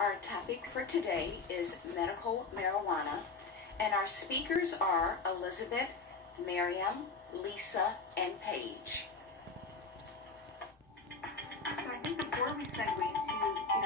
Our topic for today is medical marijuana, and our speakers are Elizabeth, Miriam, Lisa, and Paige. So I think before we segue into,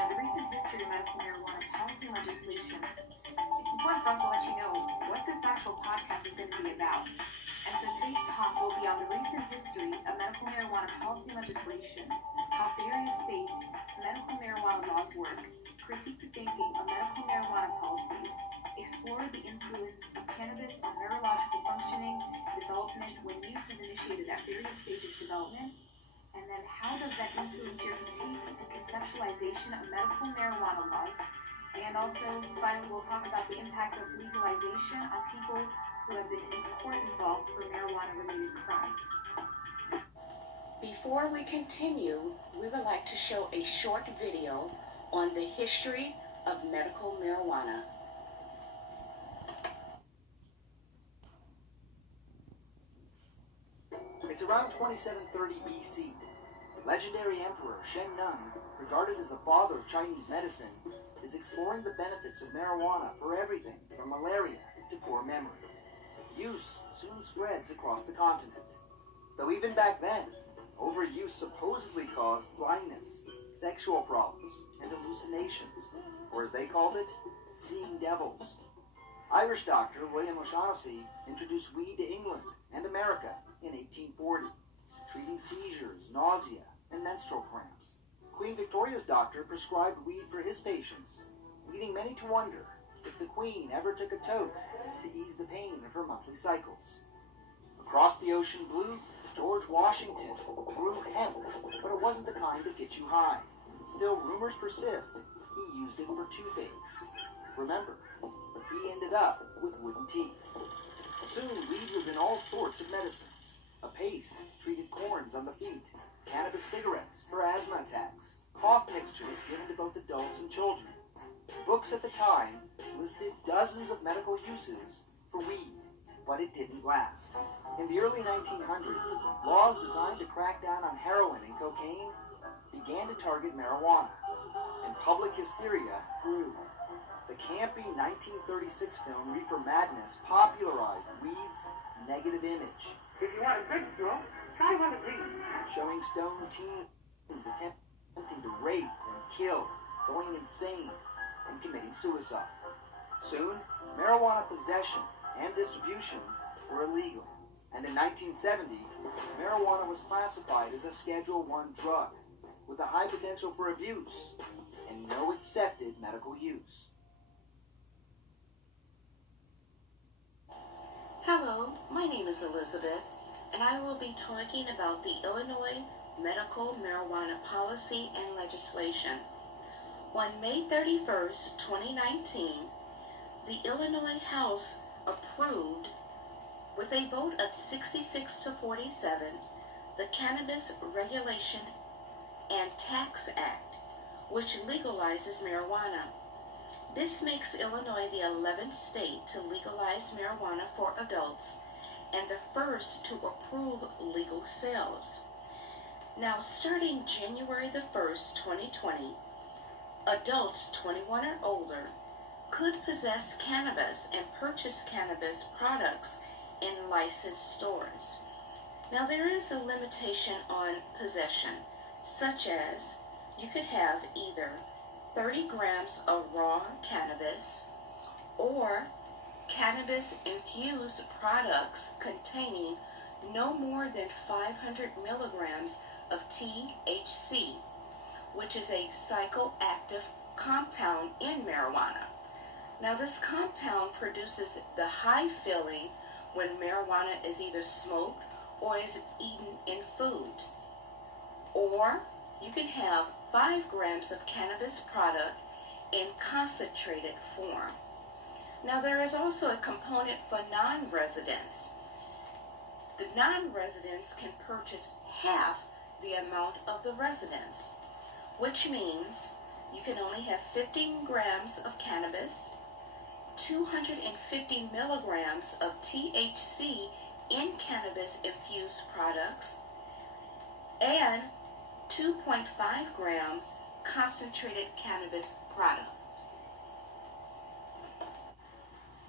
the recent history of medical marijuana policy and legislation, it's important for us to let you know what this actual podcast is going to be about. And so today's talk will be on the recent history of medical marijuana policy and legislation, how various states' medical marijuana laws work, critique the thinking of medical marijuana policies, explore the influence of cannabis on neurological functioning, development when use is initiated at various stages of development, and then how does that influence your critique and conceptualization of medical marijuana laws? And also, finally, we'll talk about the impact of legalization on people who have been in court involved for marijuana-related crimes. Before we continue, we would like to show a short video on the history of medical marijuana. It's around 2730 BC. Legendary Emperor Shen Nung, regarded as the father of Chinese medicine, is exploring the benefits of marijuana for everything from malaria to poor memory. Use soon spreads across the continent. Though even back then, overuse supposedly caused blindness, sexual problems, and hallucinations, or as they called it, seeing devils. Irish doctor William O'Shaughnessy introduced weed to England and America in 1840, treating seizures, nausea, and menstrual cramps. Queen Victoria's doctor prescribed weed for his patients, leading many to wonder if the Queen ever took a toke to ease the pain of her monthly cycles. Across the ocean blue, George Washington grew hemp, but it wasn't the kind that gets you high. Still, rumors persist he used it for toothaches. Remember, he ended up with wooden teeth. Soon, weed was in all sorts of medicines. A paste treated corns on the feet, cannabis cigarettes for asthma attacks, cough mixtures given to both adults and children. Books at the time listed dozens of medical uses for weed, but it didn't last. In the early 1900s, laws designed to crack down on heroin and cocaine began to target marijuana, and public hysteria grew. The campy 1936 film Reefer Madness popularized weed's negative image. If you want a good stroke, try one of these. Showing stoned teens attempting to rape and kill, going insane, and committing suicide. Soon, marijuana possession and distribution were illegal. And in 1970, marijuana was classified as a Schedule I drug, with a high potential for abuse and no accepted medical use. Hello, my name is Elizabeth, and I will be talking about the Illinois medical marijuana policy and legislation. On May 31st, 2019, the Illinois House approved, with a vote of 66 to 47, the Cannabis Regulation and Tax Act, which legalizes marijuana. This makes Illinois the 11th state to legalize marijuana for adults and the first to approve legal sales. Now, starting January the 1st, 2020, adults 21 or older could possess cannabis and purchase cannabis products in licensed stores. Now, there is a limitation on possession, such as you could have either 30 grams of raw cannabis or cannabis-infused products containing no more than 500 milligrams of THC, which is a psychoactive compound in marijuana. Now, this compound produces the high feeling when marijuana is either smoked or is eaten in foods. Or you can have 5 grams of cannabis product in concentrated form. Now, there is also a component for non-residents. The non-residents can purchase half the amount of the residents, which means you can only have 15 grams of cannabis, 250 milligrams of THC in cannabis-infused products, and 2.5 grams concentrated cannabis product.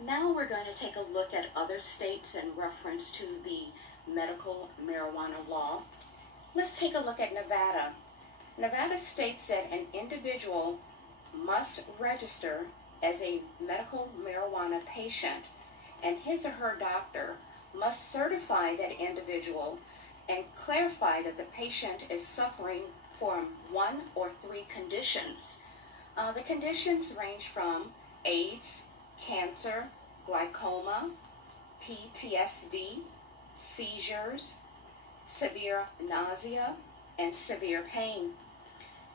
Now we're going to take a look at other states in reference to the medical marijuana law. Let's take a look at Nevada. Nevada states that an individual must register as a medical marijuana patient, and his or her doctor must certify that individual and clarify that the patient is suffering from one or three conditions. The conditions range from AIDS, cancer, glaucoma, PTSD, seizures, severe nausea, and severe pain.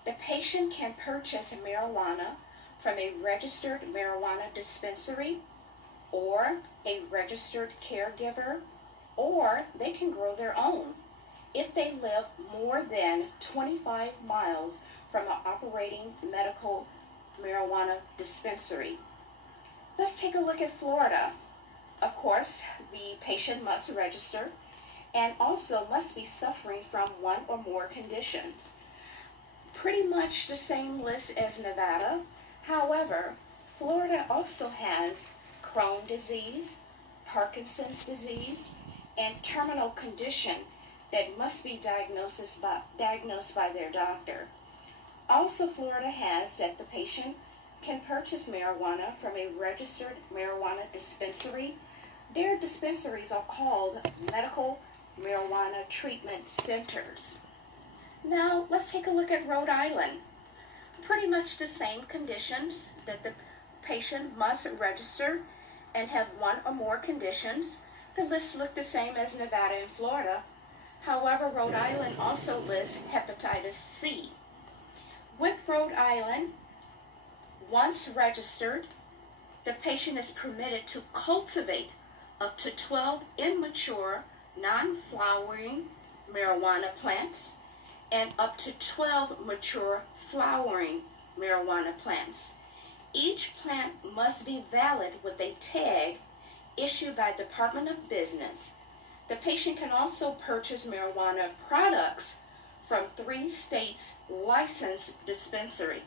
The patient can purchase marijuana from a registered marijuana dispensary or a registered caregiver, or they can grow their own if they live more than 25 miles from an operating medical marijuana dispensary. Let's take a look at Florida. Of course, the patient must register and also must be suffering from one or more conditions. Pretty much the same list as Nevada. However, Florida also has Crohn's disease, Parkinson's disease, and terminal condition that must be diagnosed by their doctor. Also, Florida has that the patient can purchase marijuana from a registered marijuana dispensary. Their dispensaries are called medical marijuana treatment centers. Now, let's take a look at Rhode Island. Pretty much the same conditions, that the patient must register and have one or more conditions. The lists look the same as Nevada and Florida. However, Rhode Island also lists hepatitis C. With Rhode Island, once registered, the patient is permitted to cultivate up to 12 immature, non-flowering marijuana plants and up to 12 mature flowering marijuana plants. Each plant must be valid with a tag issued by Department of Business. The patient can also purchase marijuana products from 3 states' licensed dispensary.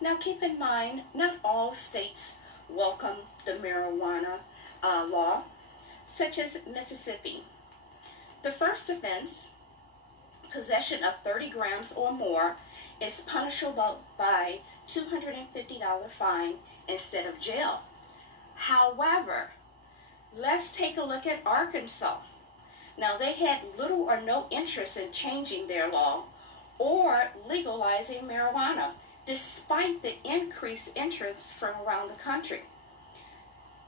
Now keep in mind, not all states welcome the marijuana law, such as Mississippi. The first offense, possession of 30 grams or more, is punishable by $250 fine instead of jail. However, let's take a look at Arkansas. Now, they had little or no interest in changing their law or legalizing marijuana, despite the increased interest from around the country.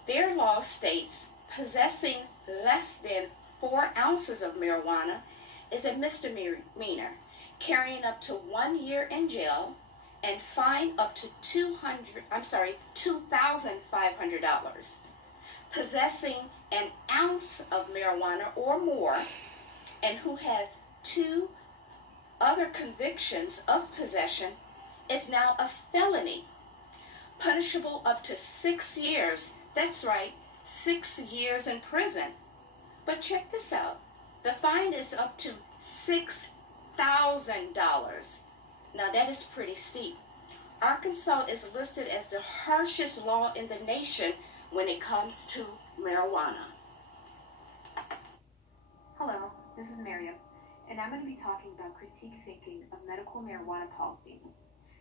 Their law states possessing less than 4 ounces of marijuana is a misdemeanor, carrying up to 1 year in jail and fine up to $2,500. Possessing an ounce of marijuana or more and who has 2 other convictions of possession is now a felony, punishable up to 6 years. That's right, 6 years in prison. But check this out. The fine is up to $6,000. Now that is pretty steep. Arkansas is listed as the harshest law in the nation when it comes to marijuana. Hello, this is Miriam, and I'm going to be talking about critique thinking of medical marijuana policies.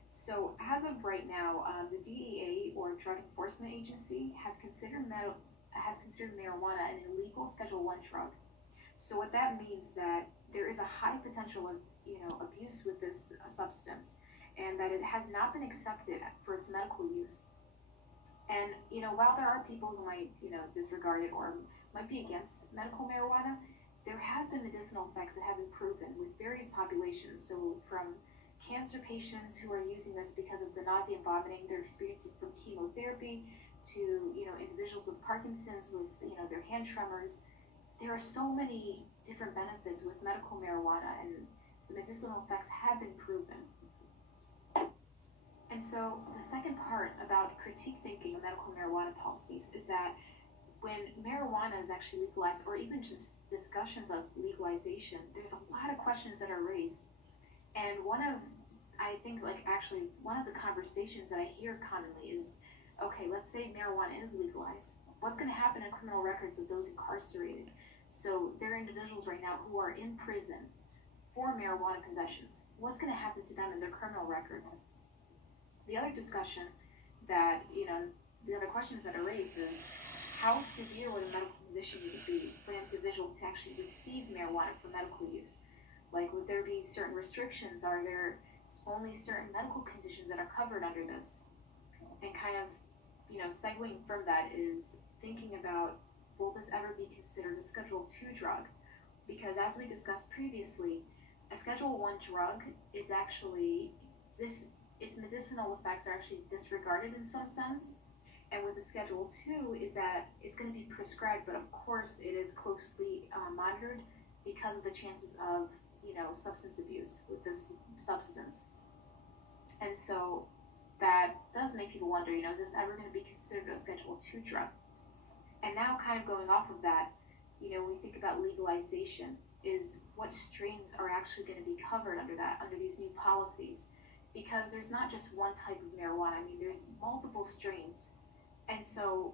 So, as of right now, the DEA, or Drug Enforcement Agency, has considered marijuana an illegal Schedule I drug. So, what that means that there is a high potential of abuse with this substance, and that it has not been accepted for its medical use. And while there are people who might disregard it or might be against medical marijuana, there has been medicinal effects that have been proven with various populations. So from cancer patients who are using this because of the nausea and vomiting they're experiencing from chemotherapy, to individuals with Parkinson's with their hand tremors. There are so many different benefits with medical marijuana, and the medicinal effects have been proven. And so the second part about critique thinking of medical marijuana policies is that when marijuana is actually legalized, or even just discussions of legalization, there's a lot of questions that are raised. And one of the conversations that I hear commonly is okay, let's say marijuana is legalized. What's going to happen in criminal records of those incarcerated? So there are individuals right now who are in prison for marijuana possessions. What's going to happen to them in their criminal records? The other discussion that, the other questions that are raised is, how severe would a medical condition need to be for an individual to actually receive marijuana for medical use? Like, would there be certain restrictions? Are there only certain medical conditions that are covered under this? And kind of, segueing from that is thinking about, will this ever be considered a Schedule II drug? Because as we discussed previously, a Schedule I drug is actually, its medicinal effects are actually disregarded in some sense. And with the Schedule II is that it's going to be prescribed, but of course it is closely monitored because of the chances of, substance abuse with this substance. And so that does make people wonder, is this ever going to be considered a Schedule II drug? And now kind of going off of that, we think about legalization, is what strains are actually going to be covered under these new policies. Because there's not just one type of marijuana, there's multiple strains. And so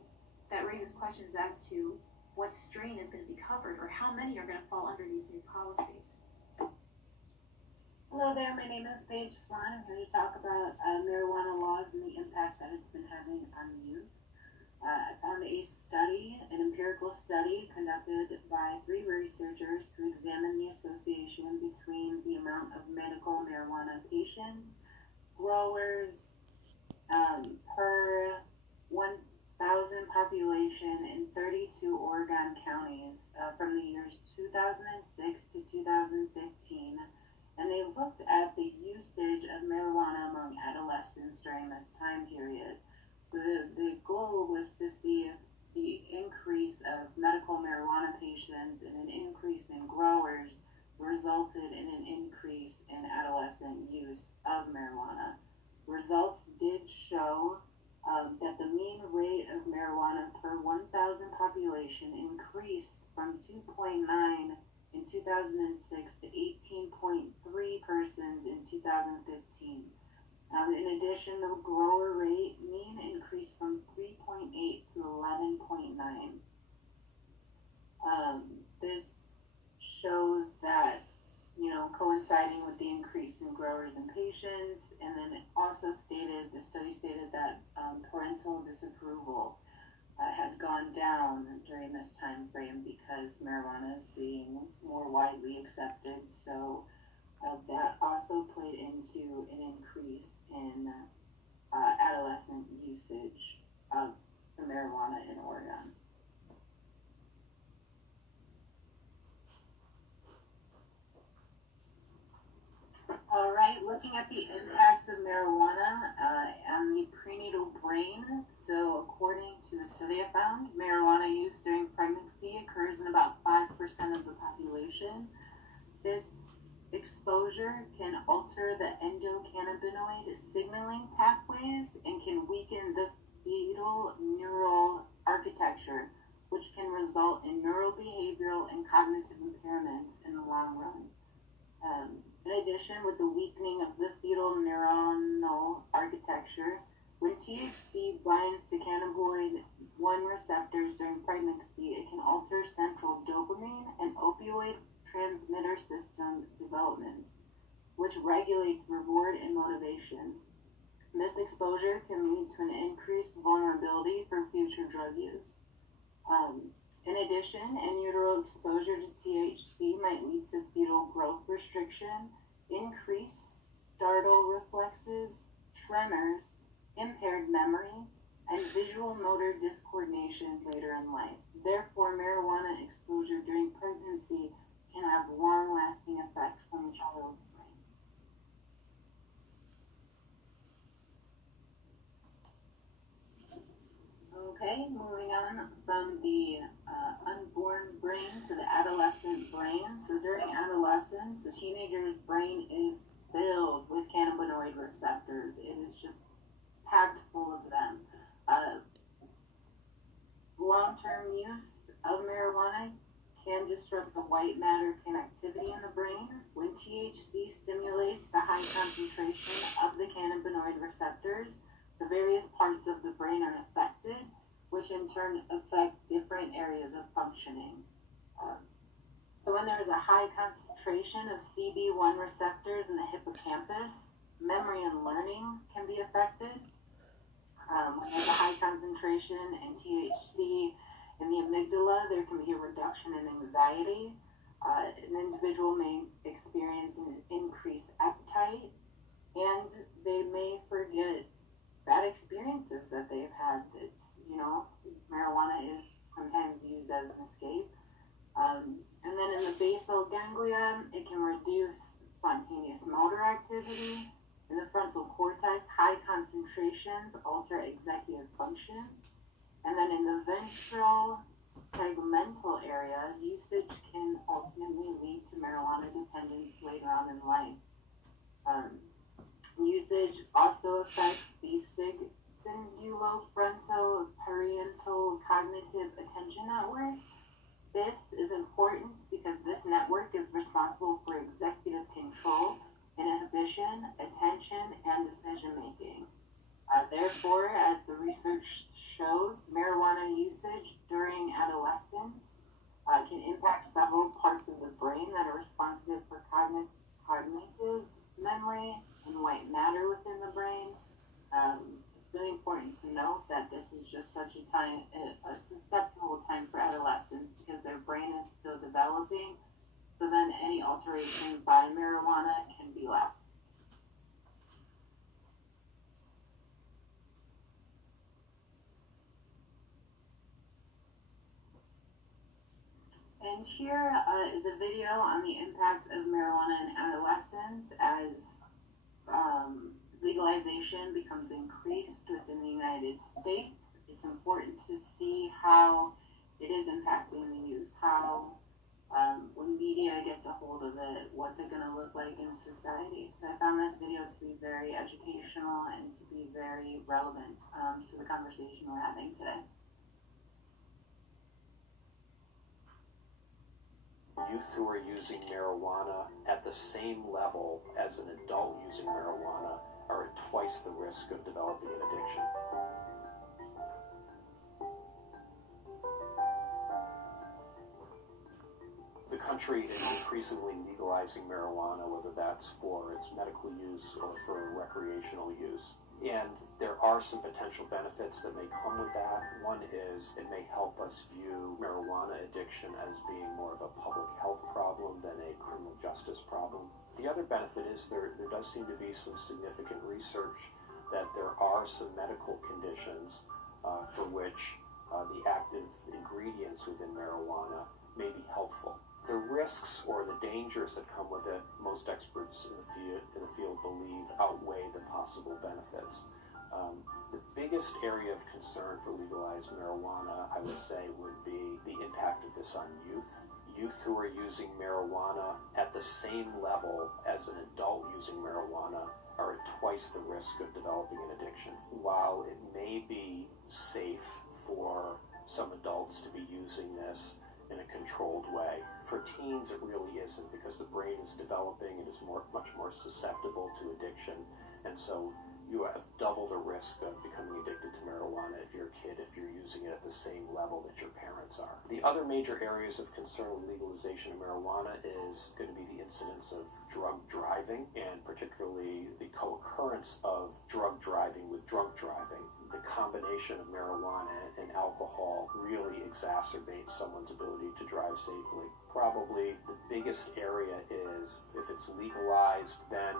that raises questions as to what strain is going to be covered, or how many are going to fall under these new policies. Hello there, my name is Paige Swan. I'm here to talk about marijuana laws and the impact that it's been having on youth. I found an empirical study conducted by 3 researchers who examined the association between the amount of medical marijuana patients, growers, per 1,000 population in 32 Oregon counties from the years 2006 to 2015. And they looked at the usage of marijuana among adolescents during this time period. So the goal was to see if the increase of medical marijuana patients and an increase in growers resulted in an increase in adolescent use of marijuana. Results did show that the mean rate of marijuana per 1,000 population increased from 2.9 in 2006 to 18.3 persons in 2015. In addition, the grower rate mean increased from 3.8 to 11.9. This shows that, coinciding with the increase in growers and patients, and then it also the study stated that parental disapproval had gone down during this time frame because marijuana is being more widely accepted. So that also played into an increase in adolescent usage of the marijuana in Oregon. All right, looking at the impacts of marijuana on the prenatal brain. So according to the study I found, marijuana use during pregnancy occurs in about 5% of the population. This exposure can alter the endocannabinoid signaling pathways and can weaken the fetal neural architecture, which can result in neurobehavioral and cognitive impairments in the long run. In addition, with the weakening of the fetal neuronal architecture, when THC binds to cannabinoid-1 receptors during pregnancy, it can alter central dopamine and opioid transmitter system development, which regulates reward and motivation. This exposure can lead to an increased vulnerability for future drug use. In addition, in utero exposure to THC might lead to fetal growth restriction, increased startle reflexes, tremors, impaired memory, and visual motor discoordination later in life. Therefore, marijuana exposure during pregnancy can have long-lasting effects on the child's brain. Okay, moving on from the unborn brain to the adolescent brain. So during adolescence, the teenager's brain is filled with cannabinoid receptors. It is just packed full of them. Long-term use of marijuana can disrupt the white matter connectivity in the brain. When THC stimulates the high concentration of the cannabinoid receptors, the various parts of the brain are affected, which in turn affect different areas of functioning. So when there is a high concentration of CB1 receptors in the hippocampus, memory and learning can be affected. When there's a high concentration in THC in the amygdala, there can be a reduction in anxiety. An individual may experience an increased appetite, and they may forget bad experiences that they've had. It's, marijuana is sometimes used as an escape. And then in the basal ganglia, it can reduce spontaneous motor activity. In the frontal cortex, high concentrations alter executive function. And then in the ventral tegmental area, usage can ultimately lead to marijuana dependence later on in life. Usage also affects the cingulofrontoparietal cognitive attention network. This is important because this network is responsible for executive control, inhibition, attention, and decision making. Therefore, as the research shows, marijuana usage during adolescence can impact several parts of the brain that are responsible for cognitive memory and white matter within the brain. It's really important to note that this is just such a susceptible time for adolescents because their brain is still developing. So then any alteration by marijuana can be left. And here is a video on the impact of marijuana in adolescents as legalization becomes increased within the United States. It's important to see how it is impacting the youth, how when media gets a hold of it, what's it going to look like in society. So I found this video to be very educational and to be very relevant to the conversation we're having today. Youth who are using marijuana at the same level as an adult using marijuana are at twice the risk of developing an addiction. The country is increasingly legalizing marijuana, whether that's for its medical use or for recreational use. And there are some potential benefits that may come with that. One is it may help us view marijuana addiction as being more of a public health problem than a criminal justice problem. The other benefit is there does seem to be some significant research that there are some medical conditions for which the active ingredients within marijuana may be helpful. The risks or the dangers that come with it, most experts in the field believe outweigh the possible benefits. The biggest area of concern for legalized marijuana, I would say, would be the impact of this on youth. Youth who are using marijuana at the same level as an adult using marijuana are at twice the risk of developing an addiction. While it may be safe for some adults to be using this in a controlled way, for teens it really isn't, because the brain is developing and is much more susceptible to addiction, and so you have double the risk of becoming addicted to marijuana if you're a kid, if you're using it at the same level that your parents are. The other major areas of concern with legalization of marijuana is going to be the incidence of drug driving, and particularly the co-occurrence of drug driving with drunk driving. The combination of marijuana and alcohol really exacerbates someone's ability to drive safely. Probably the biggest area is if it's legalized, then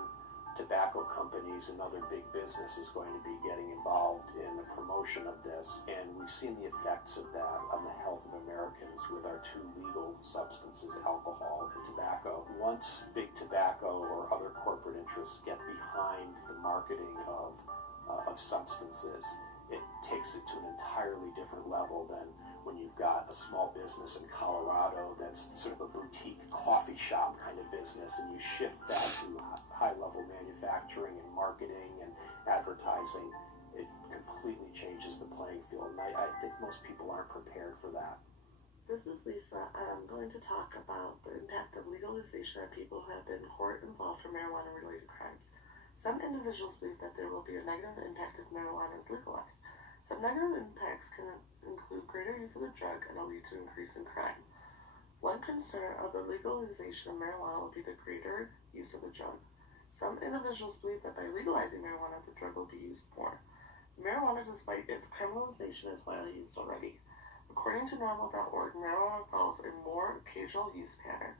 tobacco companies and other big business is going to be getting involved in the promotion of this, and we've seen the effects of that on the health of Americans with our two legal substances, alcohol and tobacco. Once big tobacco or other corporate interests get behind the marketing of substances, it takes it to an entirely different level than when you've got a small business in Colorado that's sort of a boutique coffee shop kind of business, and you shift that to high-level manufacturing and marketing and advertising. It completely changes the playing field, and I think most people aren't prepared for that. This is Lisa. I'm going to talk about the impact of legalization on people who have been court involved for marijuana-related crimes. Some individuals believe that there will be a negative impact if marijuana is legalized. Some negative impacts can include greater use of the drug and will lead to an increase in crime. One concern of the legalization of marijuana will be the greater use of the drug. Some individuals believe that by legalizing marijuana, the drug will be used more. Marijuana, despite its criminalization, is widely used already. According to NORML.org, marijuana follows a more occasional use pattern,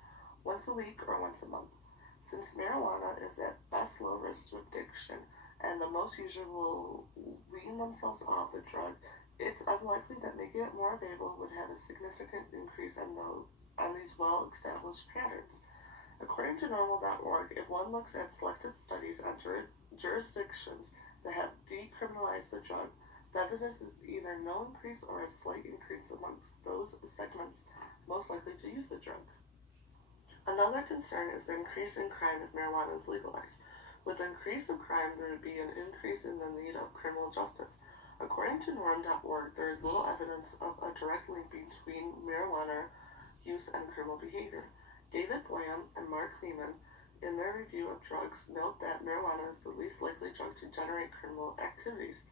once a week or once a month. Since marijuana is at best low risk to addiction, and the most usually will wean themselves off the drug, it's unlikely that making it more available would have a significant increase on these well-established patterns. According to NORML.org, if one looks at selected studies on jurisdictions that have decriminalized the drug, the evidence is either no increase or a slight increase amongst those segments most likely to use the drug. Another concern is the increase in crime if marijuana is legalized. With the increase of crime, there would be an increase in the need of criminal justice. According to NORM.org, there is little evidence of a direct link between marijuana use and criminal behavior. David Boyum and Mark Lehman, in their review of drugs, note that marijuana is the least likely drug to generate criminal activities.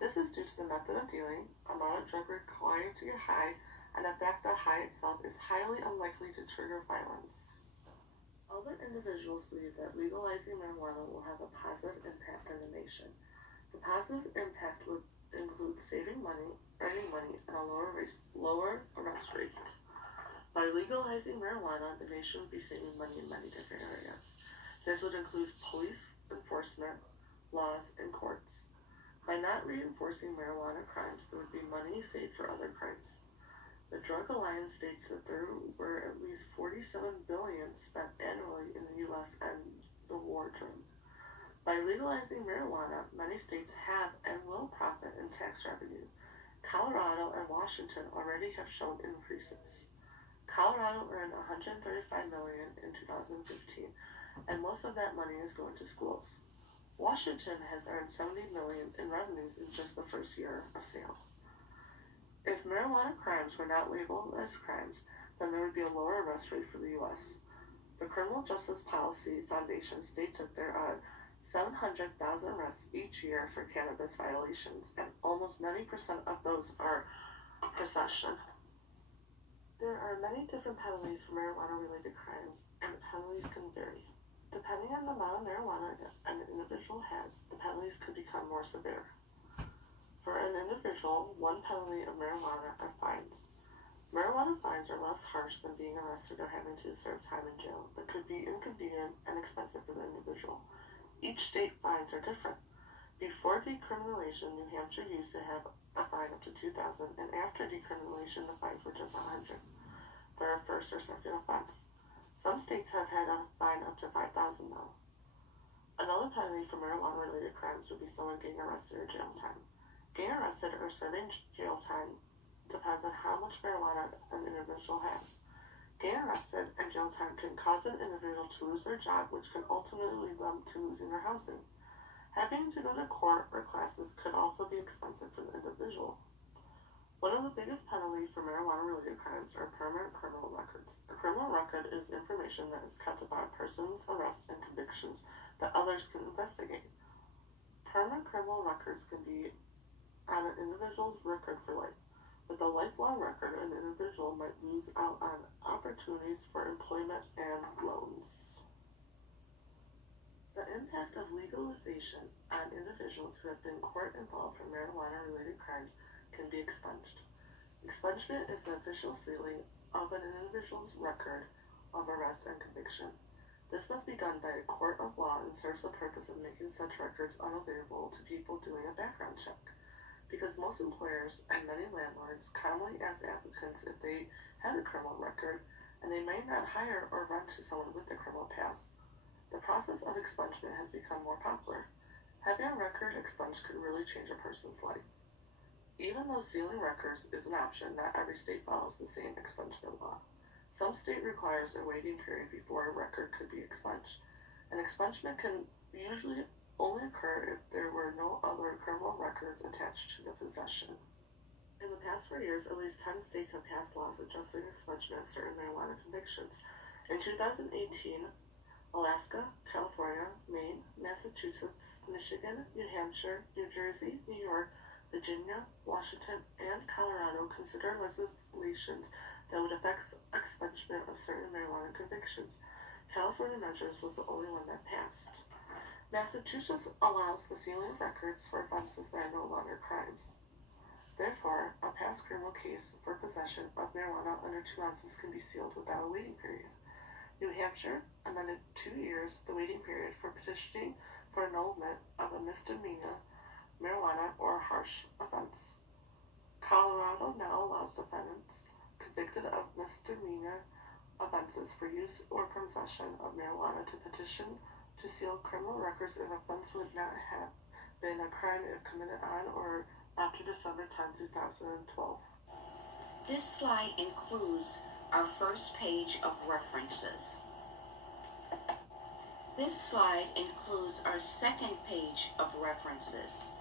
This is due to the method of dealing, amount of drug required to get high, and the fact that high itself is highly unlikely to trigger violence. Other individuals believe that legalizing marijuana will have a positive impact on the nation. The positive impact would include saving money, earning money, and a lower arrest rate. By legalizing marijuana, the nation would be saving money in many different areas. This would include police enforcement, laws, and courts. By not reinforcing marijuana crimes, there would be money saved for other crimes. The Drug Alliance states that there were at least $47 billion spent annually in the U.S. on the war drug. By legalizing marijuana, many states have and will profit in tax revenue. Colorado and Washington already have shown increases. Colorado earned $135 million in 2015, and most of that money is going to schools. Washington has earned $70 million in revenues in just the first year of sales. If marijuana crimes were not labeled as crimes, then there would be a lower arrest rate for the U.S. The Criminal Justice Policy Foundation states that there are 700,000 arrests each year for cannabis violations, and almost 90% of those are possession. There are many different penalties for marijuana-related crimes, and the penalties can vary. Depending on the amount of marijuana an individual has, the penalties could become more severe. For an individual, one penalty of marijuana are fines. Marijuana fines are less harsh than being arrested or having to serve time in jail, but could be inconvenient and expensive for the individual. Each state fines are different. Before decriminalization, New Hampshire used to have a fine up to $2,000, and after decriminalization, the fines were just $100 for a first or second offense. Some states have had a fine up to $5,000 now. Another penalty for marijuana-related crimes would be someone getting arrested or jail time. Getting arrested or serving jail time depends on how much marijuana an individual has. Getting arrested and jail time can cause an individual to lose their job, which can ultimately lead them to losing their housing. Having to go to court or classes could also be expensive for the individual. One of the biggest penalties for marijuana-related crimes are permanent criminal records. A criminal record is information that is kept about a person's arrests and convictions that others can investigate. Permanent criminal records can be on an individual's record for life. With a lifelong record, an individual might lose out on opportunities for employment and loans. The impact of legalization on individuals who have been court-involved for marijuana-related crimes can be expunged. Expungement is the official sealing of an individual's record of arrest and conviction. This must be done by a court of law and serves the purpose of making such records unavailable to people doing a background check. Because most employers and many landlords commonly ask applicants if they have a criminal record, and they may not hire or rent to someone with a criminal past. The process of expungement has become more popular. Having a record expunged could really change a person's life. Even though sealing records is an option, not every state follows the same expungement law. Some state requires a waiting period before a record could be expunged. An expungement can usually only occur if there were no other criminal records attached to the possession. In the past 4 years, at least 10 states have passed laws addressing expungement of certain marijuana convictions. In 2018, Alaska, California, Maine, Massachusetts, Michigan, New Hampshire, New Jersey, New York, Virginia, Washington, and Colorado consider legislations that would affect expungement of certain marijuana convictions. California measures was the only one that passed. Massachusetts allows the sealing of records for offenses that are no longer crimes. Therefore, a past criminal case for possession of marijuana under 2 ounces can be sealed without a waiting period. New Hampshire amended 2 years the waiting period for petitioning for annulment of a misdemeanor marijuana or harsh offense. Colorado now allows defendants convicted of misdemeanor offenses for use or possession of marijuana to petition to seal criminal records if offense would not have been a crime if committed on or after December 10, 2012. This slide includes our first page of references. This slide includes our second page of references.